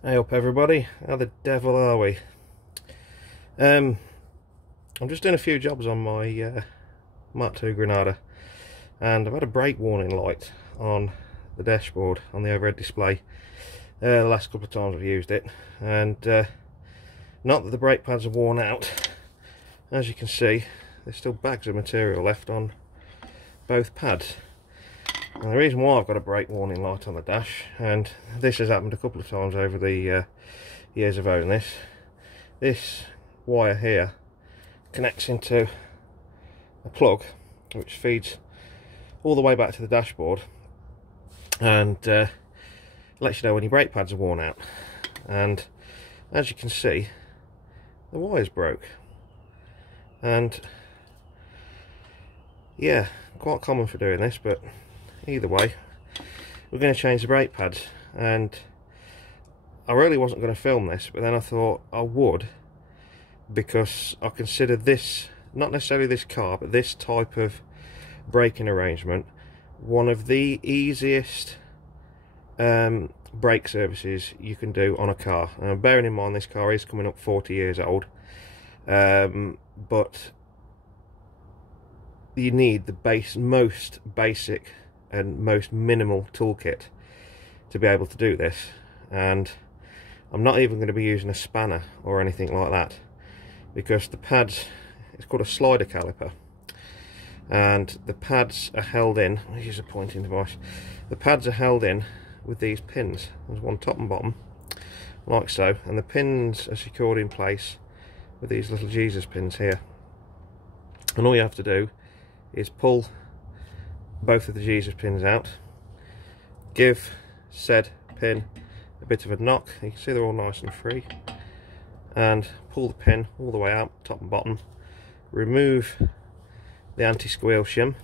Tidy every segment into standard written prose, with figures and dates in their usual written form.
Hey up everybody, how the devil are we? I'm just doing a few jobs on my mk2 Granada, and I've had a brake warning light on the dashboard on the overhead display the last couple of times I've used it, and not that the brake pads are worn out. As you can see, there's still bags of material left on both pads. And the reason why I've got a brake warning light on the dash, and this has happened a couple of times over the years of owning this wire here connects into a plug which feeds all the way back to the dashboard and lets you know when your brake pads are worn out. And as you can see, the wire's broke, and yeah, quite common for doing this, but either way, we're going to change the brake pads. And I really wasn't going to film this, but then I thought I would, because I consider this, not necessarily this car, but this type of braking arrangement, one of the easiest brake services you can do on a car. Bearing in mind this car is coming up 40 years old, but you need the most basic and most minimal toolkit to be able to do this. And I'm not even going to be using a spanner or anything like that, because the pads, it's called a slider caliper, and the pads are held in, I'll use a pointing device, the pads are held in with these pins. There's one top and bottom like so, and the pins are secured in place with these little Jesus pins here, and all you have to do is pull both of the Jesus pins out, give said pin a bit of a knock, you can see they're all nice and free, and pull the pin all the way out, top and bottom, remove the anti-squeal shim,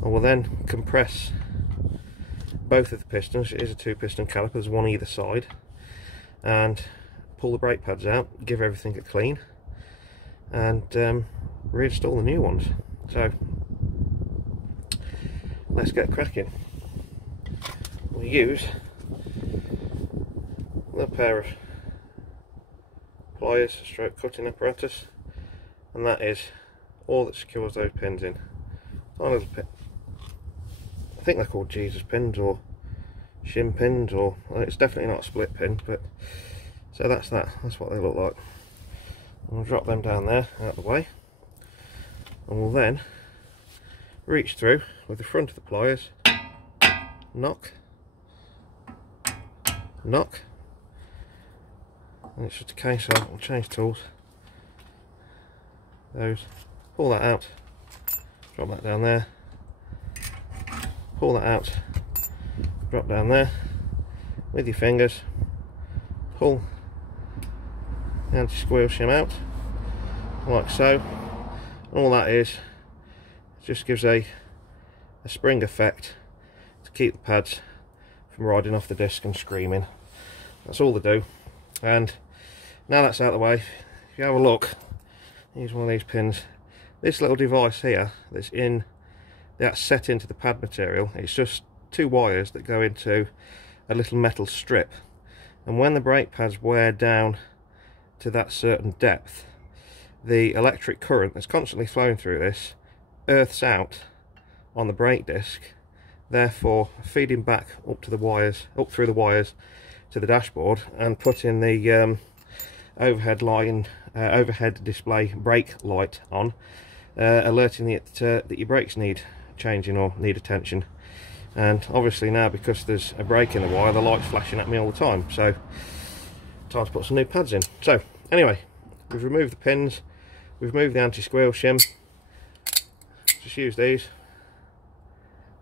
and we'll then compress both of the pistons. It is a 2-piston caliper, there's one either side, and pull the brake pads out, give everything a clean, and reinstall the new ones. So let's get cracking. We'll use a pair of pliers stroke cutting apparatus, and that is all that secures those pins in. Tiny little pin. I think they're called Jesus pins or shim pins, or well, it's definitely not a split pin, but so that's what they look like. And we'll drop them down there out of the way, and we'll then reach through with the front of the pliers, knock, knock, and it's just a case of, we'll change tools, those, pull that out, drop that down there, pull that out, drop down there, with your fingers, pull the anti-squeal shim out, like so, and all that is, just gives a spring effect to keep the pads from riding off the disc and screaming. That's all they do. And now that's out of the way, if you have a look, here's one of these pins. This little device here that's set into the pad material, it's just 2 wires that go into a little metal strip, and when the brake pads wear down to that certain depth, the electric current that's constantly flowing through this earths out on the brake disc, therefore feeding back up through the wires to the dashboard, and putting the overhead display brake light on, alerting it that your brakes need changing or need attention. And obviously now, because there's a break in the wire, the light's flashing at me all the time, so time to put some new pads in. So anyway, we've removed the pins, we've removed the anti-squeal shim. Just use these.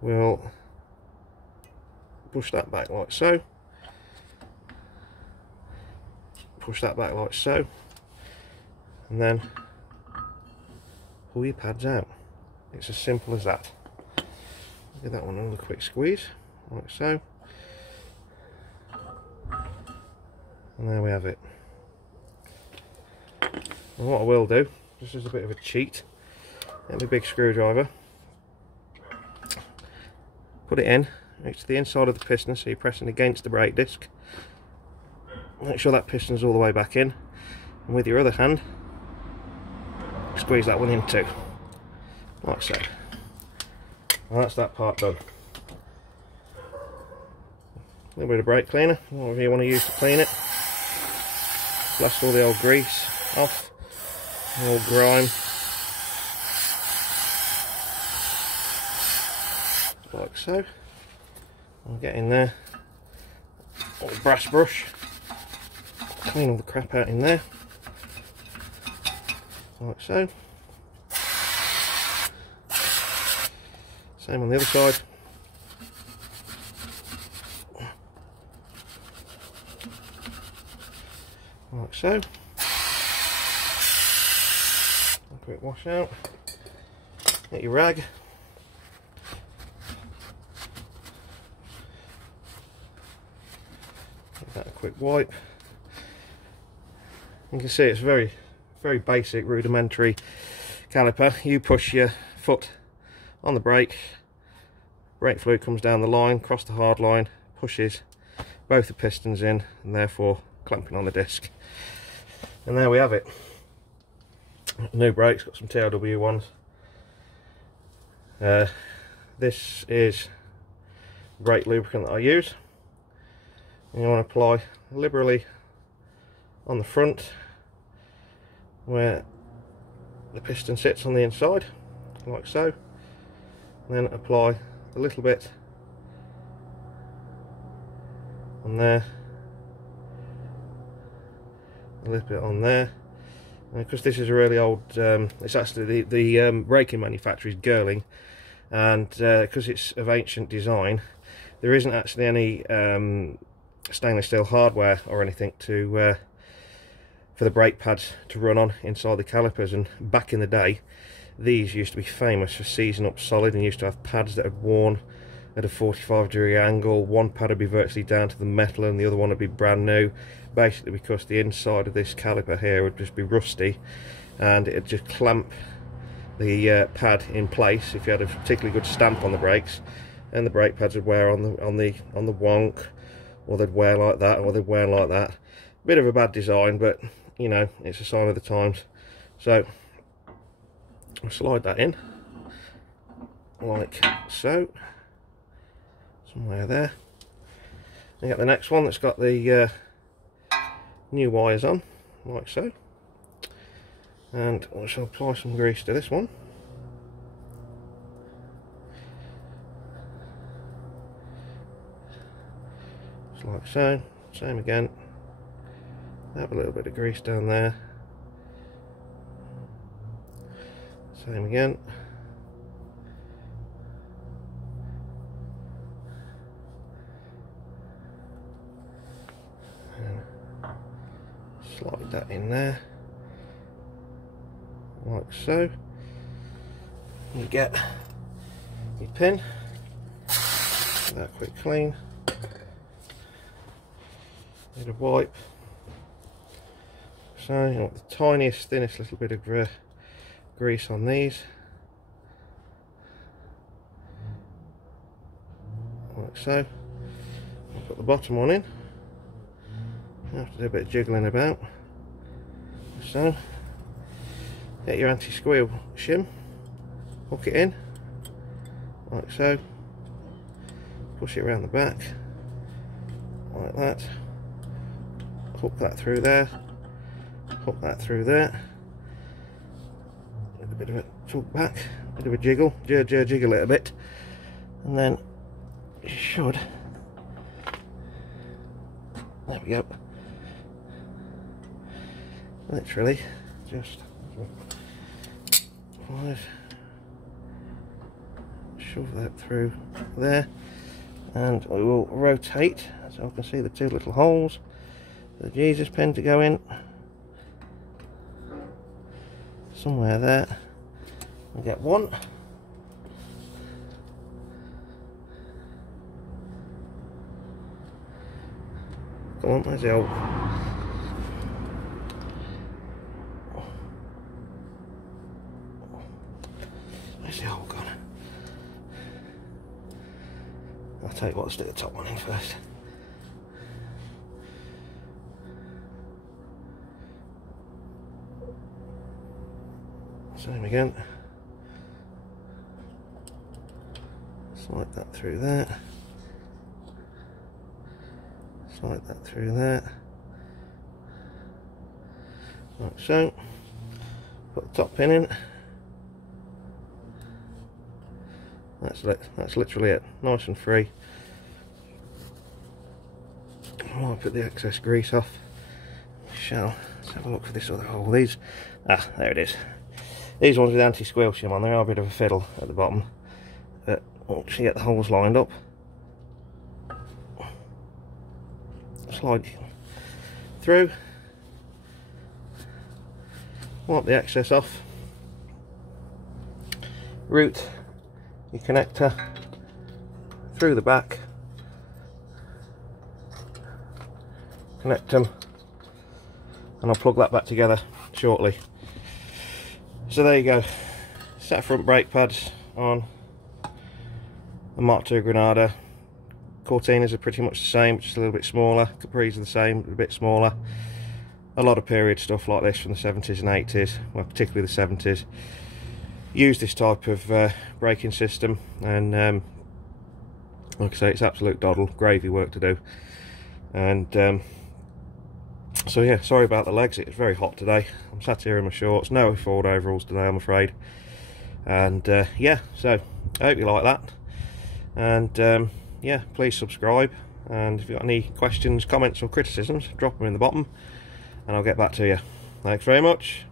We'll push that back like so, push that back like so, and then pull your pads out. It's as simple as that. Give that one another quick squeeze, like so, and there we have it. And what I will do, just as a bit of a cheat, get my big screwdriver, put it in, reach to the inside of the piston, so you're pressing against the brake disc, make sure that piston's all the way back in, and with your other hand squeeze that one in too, like so. Well, that's that part done. A little bit of brake cleaner, whatever you want to use to clean it. Blast all the old grease off, the old grime, like so. I'll get in there, old brass brush, clean all the crap out in there, like so. Same on the other side. Like so. A quick wash out. Get your rag. Give that a quick wipe. You can see it's very basic, rudimentary caliper. You push your foot on the brake fluid comes down the line, across the hard line, pushes both the pistons in, and therefore clamping on the disc. And there we have it. New brakes, got some TRW ones. This is brake lubricant that I use. And you want to apply liberally on the front where the piston sits on the inside, like so. And then apply a little bit on there, a little bit on there, because this is a really old, it's actually the braking manufacturer is Girling, and because it's of ancient design, there isn't actually any stainless steel hardware or anything to for the brake pads to run on inside the calipers. And back in the day, these used to be famous for seizing up solid, and used to have pads that had worn at a 45-degree angle. One pad would be virtually down to the metal and the other one would be brand new, basically because the inside of this caliper here would just be rusty, and it'd just clamp the pad in place if you had a particularly good stamp on the brakes, and the brake pads would wear on the wonk, or they'd wear like that, or they'd wear like that. Bit of a bad design, but you know, it's a sign of the times. So I'll slide that in like so, somewhere there. And get the next one that's got the new wires on, like so. And I shall apply some grease to this one. Just like so. Same again. Have a little bit of grease down there. Same again. And slide that in there, like so. You get your pin. Give that a quick clean. Bit of wipe. So you want the tiniest, thinnest little bit of grease on these, like so. I'll put the bottom one in. You have to do a bit of jiggling about. So get your anti-squeal shim, hook it in, like so. Push it around the back, like that. Hook that through there. Hook that through there. A bit of a tug back, a bit of a jiggle, jiggle it a bit, and then you should. There we go. Literally, just shove that through there, and we will rotate so I can see the two little holes for the Jesus pin to go in. Somewhere there. We'll get one. Come on, where's the hole? Where's the hole gone? I'll tell you what, let's do the top one in first. Same again. Slide that through there. Slide that through there. Like so. Put the top pin in. That's literally it. Nice and free. I'll put the excess grease off. Let's have a look for this other hole. These, there it is. These ones with anti-squeal shim on, they are a bit of a fiddle at the bottom. But once you get the holes lined up, slide through, wipe the excess off, route your connector through the back, connect them, and I'll plug that back together shortly. So there you go, set front brake pads on the mk2 Granada. Cortinas are pretty much the same, just a little bit smaller. Capris are the same, a bit smaller. A lot of period stuff like this from the 70s and 80s, well particularly the 70s, use this type of braking system, and like I say, it's absolute doddle, gravy work to do. And so yeah, sorry about the legs, it's very hot today. I'm sat here in my shorts, no Ford overalls today I'm afraid. And yeah, so I hope you like that. And yeah, please subscribe, and if you've got any questions, comments or criticisms, drop them in the bottom and I'll get back to you. Thanks very much.